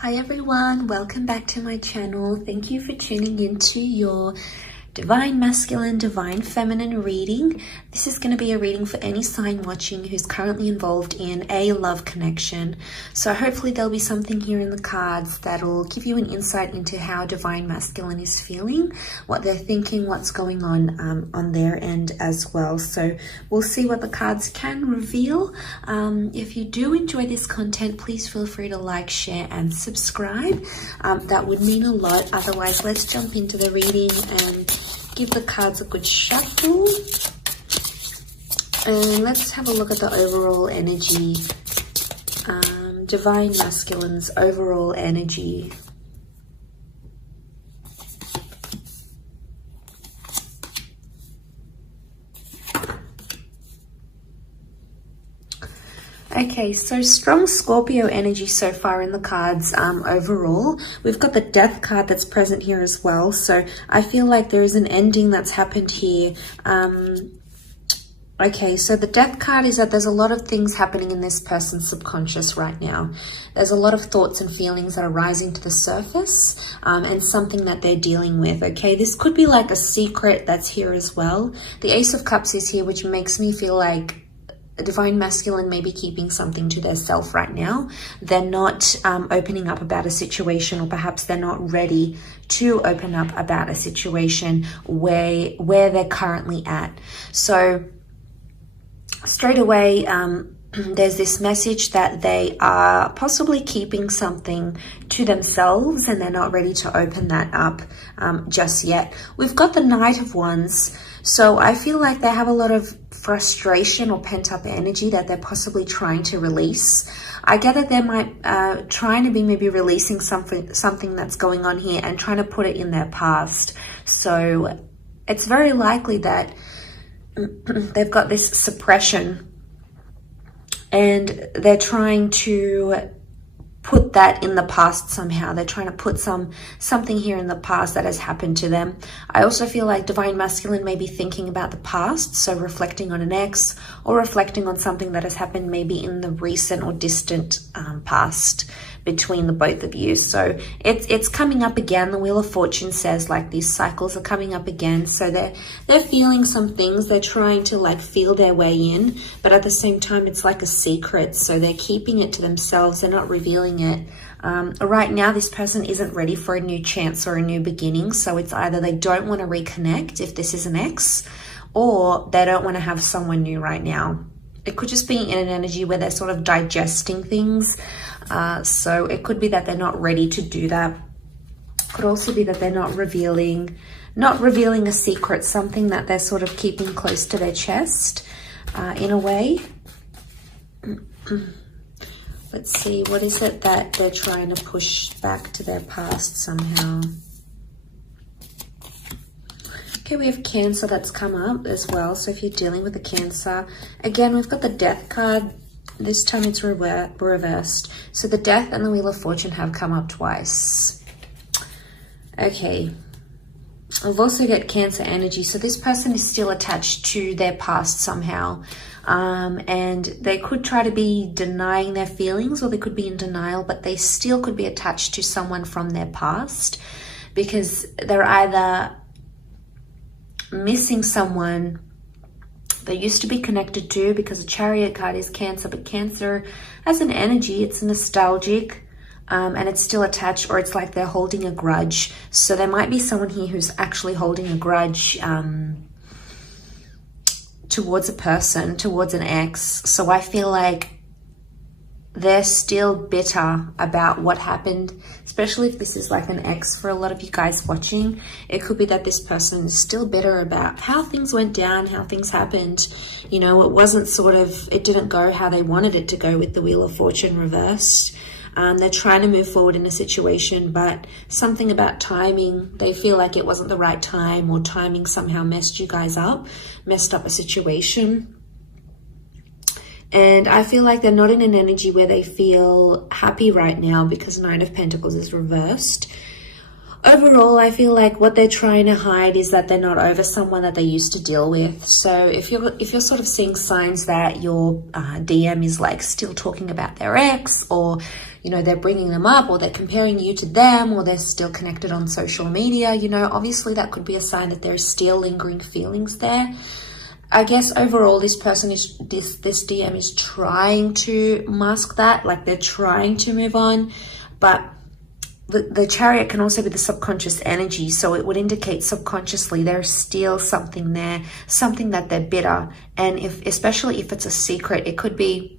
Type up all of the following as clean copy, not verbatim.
Hi everyone, welcome back to my channel. Thank you for tuning into your Divine Masculine, Divine Feminine reading. This is going to be a reading for any sign watching who's currently involved in a love connection. So hopefully there'll be something here in the cards that'll give you an insight into how Divine Masculine is feeling, what they're thinking, what's going on their end as well. So we'll see what the cards can reveal. If you do enjoy this content, please feel free to like, share and subscribe. That would mean a lot. Otherwise, let's jump into the reading and give the cards a good shuffle. And let's have a look at the overall energy. Divine Masculine's overall energy. Okay, so strong Scorpio energy so far in the cards overall. We've got the Death card that's present here as well. So I feel like there is an ending that's happened here. Okay, so the Death card is that there's a lot of things happening in this person's subconscious right now. There's a lot of thoughts and feelings that are rising to the surface and something that they're dealing with, okay? This could be like a secret that's here as well. The Ace of Cups is here, which makes me feel like a Divine Masculine may be keeping something to their self right now. They're not opening up about a situation, or perhaps they're not ready to open up about a situation where they're currently at. So straight away, there's this message that they are possibly keeping something to themselves and they're not ready to open that up just yet. We've got the Knight of Wands. So I feel like they have a lot of frustration or pent-up energy that they're possibly trying to release. I get that they might trying to be maybe releasing something that's going on here and trying to put it in their past. So it's very likely that they've got this suppression and they're trying to put that in the past somehow. They're trying to put something here in the past that has happened to them. I also feel like Divine Masculine may be thinking about the past, so reflecting on an ex or reflecting on something that has happened maybe in the recent or distant past between the both of you. So it's coming up again. The Wheel of Fortune says like these cycles are coming up again. So they're feeling some things. They're trying to like feel their way in, but at the same time it's like a secret. So they're keeping it to themselves. They're not revealing it. Right now this person isn't ready for a new chance or a new beginning. So it's either they don't want to reconnect if this is an ex, or they don't want to have someone new right now. It could just be in an energy where they're sort of digesting things. So it could be that they're not ready to do that. Could also be that they're not revealing a secret, something that they're sort of keeping close to their chest in a way. Let's see, what is it that they're trying to push back to their past somehow? Okay, we have Cancer that's come up as well. So if you're dealing with a Cancer, again, we've got the Death card. This time it's reversed. So the Death and the Wheel of Fortune have come up twice. Okay. We've also got Cancer energy. So this person is still attached to their past somehow. And they could try to be denying their feelings, or they could be in denial, but they still could be attached to someone from their past, because they're either missing someone they used to be connected to, because the Chariot card is Cancer, but Cancer as an energy, it's nostalgic and it's still attached, or it's like they're holding a grudge. So there might be someone here who's actually holding a grudge towards a person, towards an ex. So I feel like they're still bitter about what happened, especially if this is like an ex for a lot of you guys watching. It could be that this person is still bitter about how things went down, how things happened. You know, it didn't go how they wanted it to go with the Wheel of Fortune reversed. They're trying to move forward in a situation, but something about timing, they feel like it wasn't the right time, or timing somehow messed you guys up, messed up a situation. And I feel like they're not in an energy where they feel happy right now, because Nine of Pentacles is reversed. Overall, I feel like what they're trying to hide is that they're not over someone that they used to deal with. So if you're sort of seeing signs that your DM is like still talking about their ex, or you know, they're bringing them up, or they're comparing you to them, or they're still connected on social media, you know, obviously that could be a sign that there's still lingering feelings there. I guess overall this person is, this DM is trying to mask that, like they're trying to move on, but the Chariot can also be the subconscious energy, so it would indicate subconsciously there's still something there, something that they're bitter. And especially if it's a secret, it could be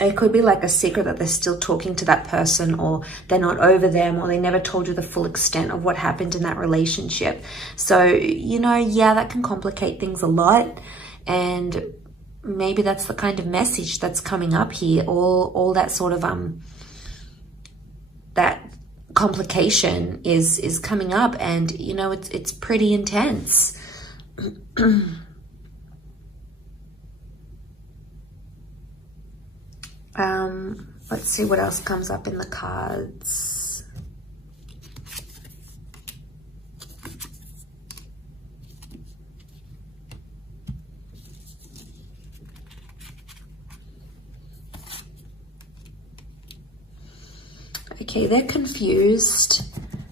like a secret that they're still talking to that person, or they're not over them, or they never told you the full extent of what happened in that relationship. So, you know, yeah, that can complicate things a lot. And maybe that's the kind of message that's coming up here. All that sort of, that complication is coming up, and, you know, it's pretty intense. Let's see what else comes up in the cards. Okay, they're confused.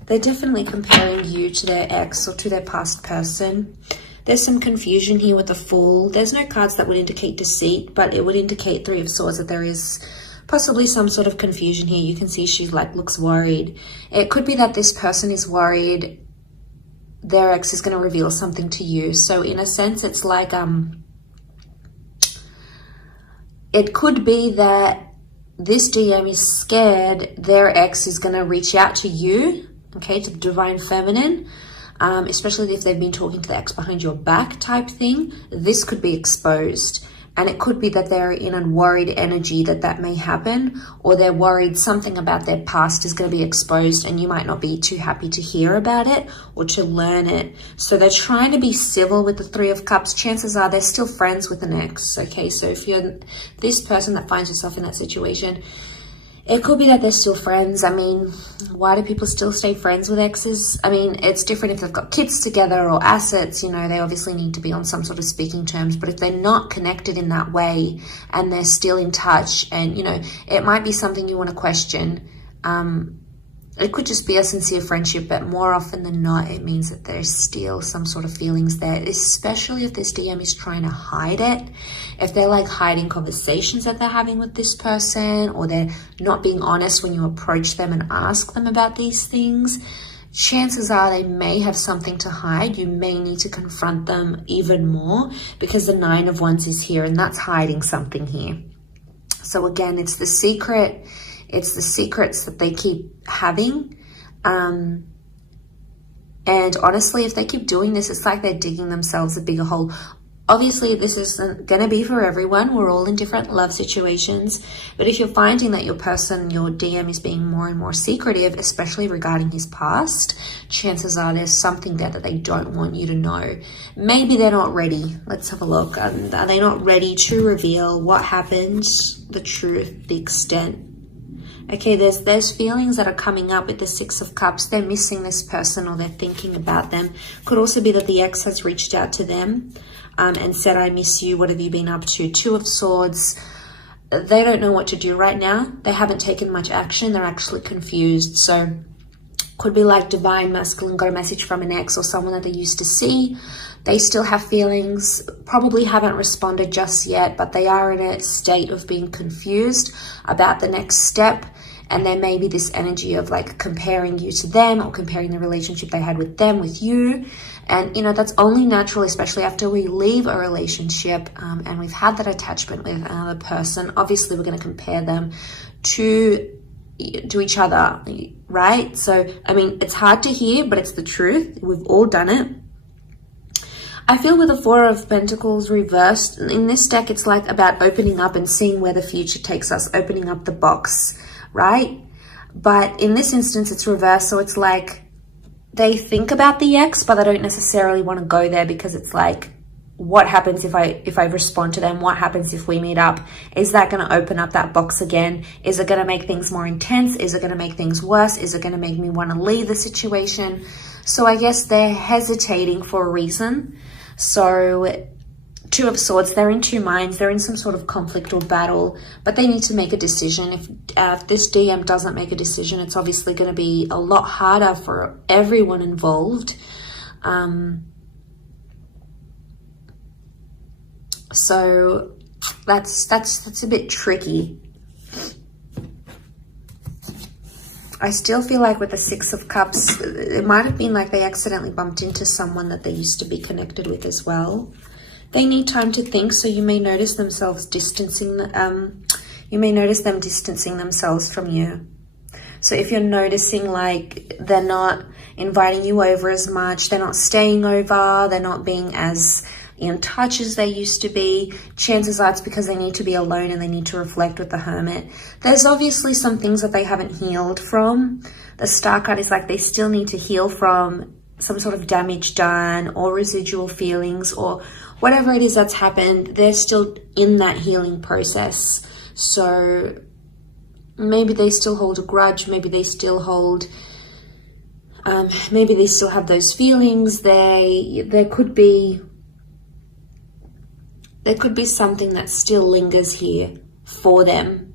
They're definitely comparing you to their ex or to their past person. There's some confusion here with the Fool. There's no cards that would indicate deceit, but it would indicate Three of Swords, that there is possibly some sort of confusion here. You can see she like looks worried. It could be that this person is worried their ex is going to reveal something to you. So in a sense, it's like, it could be that this DM is scared their ex is going to reach out to you, okay, to the Divine Feminine, especially if they've been talking to the ex behind your back type thing. This could be exposed. And it could be that they're in a worried energy that may happen, or they're worried something about their past is going to be exposed and you might not be too happy to hear about it or to learn it. So they're trying to be civil with the Three of Cups. Chances are they're still friends with an ex, okay? So if you're this person that finds yourself in that situation, it could be that they're still friends. I mean, why do people still stay friends with exes? I mean, it's different if they've got kids together or assets, you know, they obviously need to be on some sort of speaking terms. But if they're not connected in that way and they're still in touch, and, you know, it might be something you want to question. It could just be a sincere friendship, but more often than not, it means that there's still some sort of feelings there, especially if this DM is trying to hide it. If they're like hiding conversations that they're having with this person, or they're not being honest when you approach them and ask them about these things, chances are they may have something to hide. You may need to confront them even more, because the Nine of Wands is here, and that's hiding something here. So again, it's the secret. It's the secrets that they keep having. And honestly, if they keep doing this, it's like they're digging themselves a bigger hole. Obviously, this isn't going to be for everyone. We're all in different love situations. But if you're finding that your person, your DM, is being more and more secretive, especially regarding his past, chances are there's something there that they don't want you to know. Maybe they're not ready. Let's have a look. Are they not ready to reveal what happened, the truth, the extent? Okay, there's feelings that are coming up with the Six of Cups. They're missing this person, or they're thinking about them. Could also be that the ex has reached out to them and said, I miss you. What have you been up to? Two of Swords. They don't know what to do right now. They haven't taken much action. They're actually confused. So could be like Divine Masculine got a message from an ex or someone that they used to see. They still have feelings, probably haven't responded just yet, but they are in a state of being confused about the next step. And there may be this energy of like comparing you to them, or comparing the relationship they had with them with you. And, you know, that's only natural, especially after we leave a relationship and we've had that attachment with another person. Obviously, we're going to compare them to each other, right? So, I mean, it's hard to hear, but it's the truth. We've all done it. I feel with the Four of Pentacles reversed, in this deck, it's like about opening up and seeing where the future takes us, opening up the box, right? But in this instance, it's reversed. So it's like they think about the ex, but they don't necessarily want to go there, because it's like, what happens if I respond to them? What happens if we meet up? Is that going to open up that box again? Is it going to make things more intense? Is it going to make things worse? Is it going to make me want to leave the situation? So I guess they're hesitating for a reason. So Two of Swords, they're in two minds. They're in some sort of conflict or battle, but they need to make a decision. If this DM doesn't make a decision, it's obviously going to be a lot harder for everyone involved. So that's a bit tricky. I still feel like with the Six of Cups, it might have been like they accidentally bumped into someone that they used to be connected with as well. They need time to think, so you may notice themselves distancing, you may notice them distancing themselves from you. So if you're noticing like they're not inviting you over as much, they're not staying over, they're not being as in touch as they used to be, chances are it's because they need to be alone and they need to reflect with the Hermit. There's obviously some things that they haven't healed from. The Star card is like they still need to heal from some sort of damage done or residual feelings or whatever it is that's happened. They're still in that healing process. So maybe they still hold a grudge, maybe they still hold, maybe they still have those feelings. There could be something that still lingers here for them.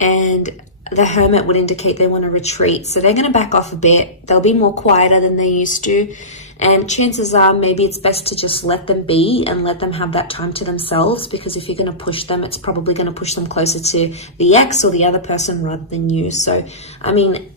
And the Hermit would indicate they want to retreat. So they're going to back off a bit. They'll be more quieter than they used to. And chances are maybe it's best to just let them be and let them have that time to themselves, because if you're going to push them, it's probably going to push them closer to the ex or the other person rather than you. So, I mean,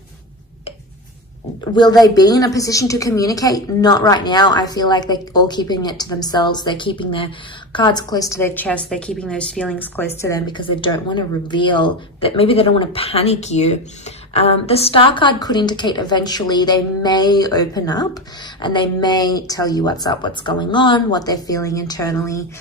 will they be in a position to communicate? Not right now. I feel like they're all keeping it to themselves. They're keeping their cards close to their chest. They're keeping those feelings close to them because they don't want to reveal that. Maybe they don't want to panic you. The Star card could indicate eventually they may open up and they may tell you what's up, what's going on, what they're feeling internally.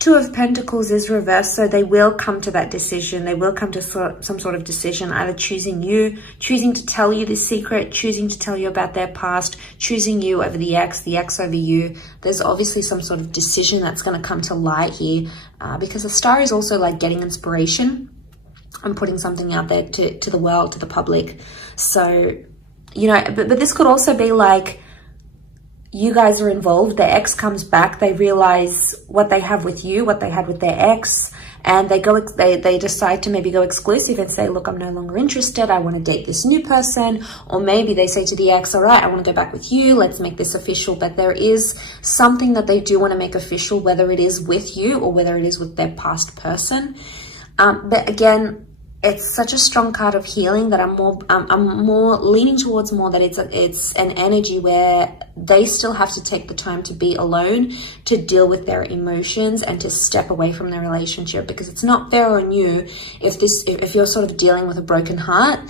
Two of Pentacles is reversed, so they will come to that decision. They will come to some sort of decision, either choosing you, choosing to tell you this secret, choosing to tell you about their past, choosing you over the ex over you. There's obviously some sort of decision that's going to come to light here, because the Star is also like getting inspiration and putting something out there to the world, to the public. So, you know, but this could also be like, you guys are involved, their ex comes back, they realize what they have with you, what they had with their ex, and they decide to maybe go exclusive and say, look, I'm no longer interested, I want to date this new person. Or maybe they say to the ex, all right, I want to go back with you, let's make this official. But there is something that they do want to make official, whether it is with you or whether it is with their past person. But again, it's such a strong card of healing that I'm more leaning towards more that it's an energy where they still have to take the time to be alone, to deal with their emotions and to step away from their relationship, because it's not fair on you if you're sort of dealing with a broken heart,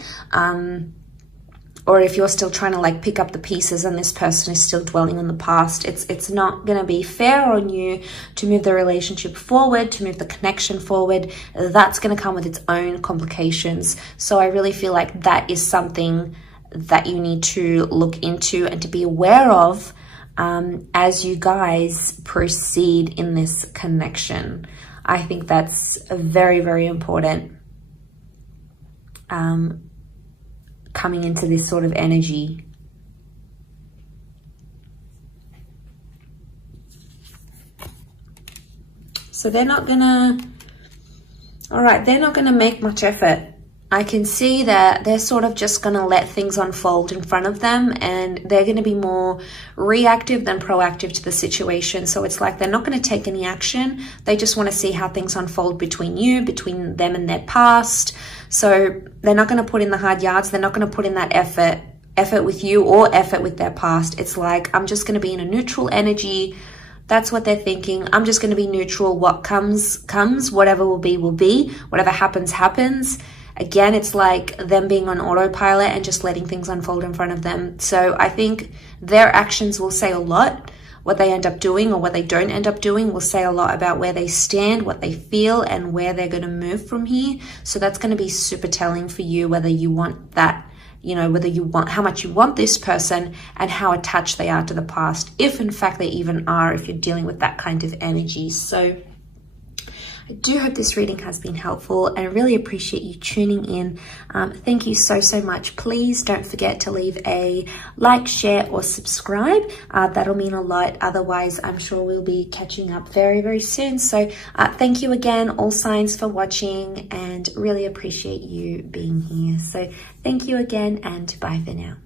or if you're still trying to like pick up the pieces and this person is still dwelling on the past. It's not going to be fair on you to move the relationship forward, to move the connection forward. That's going to come with its own complications. So I really feel like that is something that you need to look into and to be aware of as you guys proceed in this connection. I think that's very, very important. Coming into this sort of energy. So they're not gonna, all right, they're not gonna make much effort. I can see that they're sort of just gonna let things unfold in front of them, and they're gonna be more reactive than proactive to the situation. So it's like they're not gonna take any action. They just wanna see how things unfold between between them and their past. So they're not going to put in the hard yards. They're not going to put in that effort with you or effort with their past. It's like, I'm just going to be in a neutral energy. That's what they're thinking. I'm just going to be neutral. What comes. Whatever will be. Whatever happens. Again, it's like them being on autopilot and just letting things unfold in front of them. So I think their actions will say a lot. What they end up doing or what they don't end up doing will say a lot about where they stand, what they feel, and where they're going to move from here. So that's going to be super telling for you, whether you want that, you know, whether you want, how much you want this person and how attached they are to the past, if in fact they even are, if you're dealing with that kind of energy. So I do hope this reading has been helpful, and I really appreciate you tuning in. Thank you so much. Please don't forget to leave a like, share, or subscribe. That'll mean a lot. Otherwise, I'm sure we'll be catching up very soon. So thank you again, all signs, for watching, and really appreciate you being here. So thank you again, and bye for now.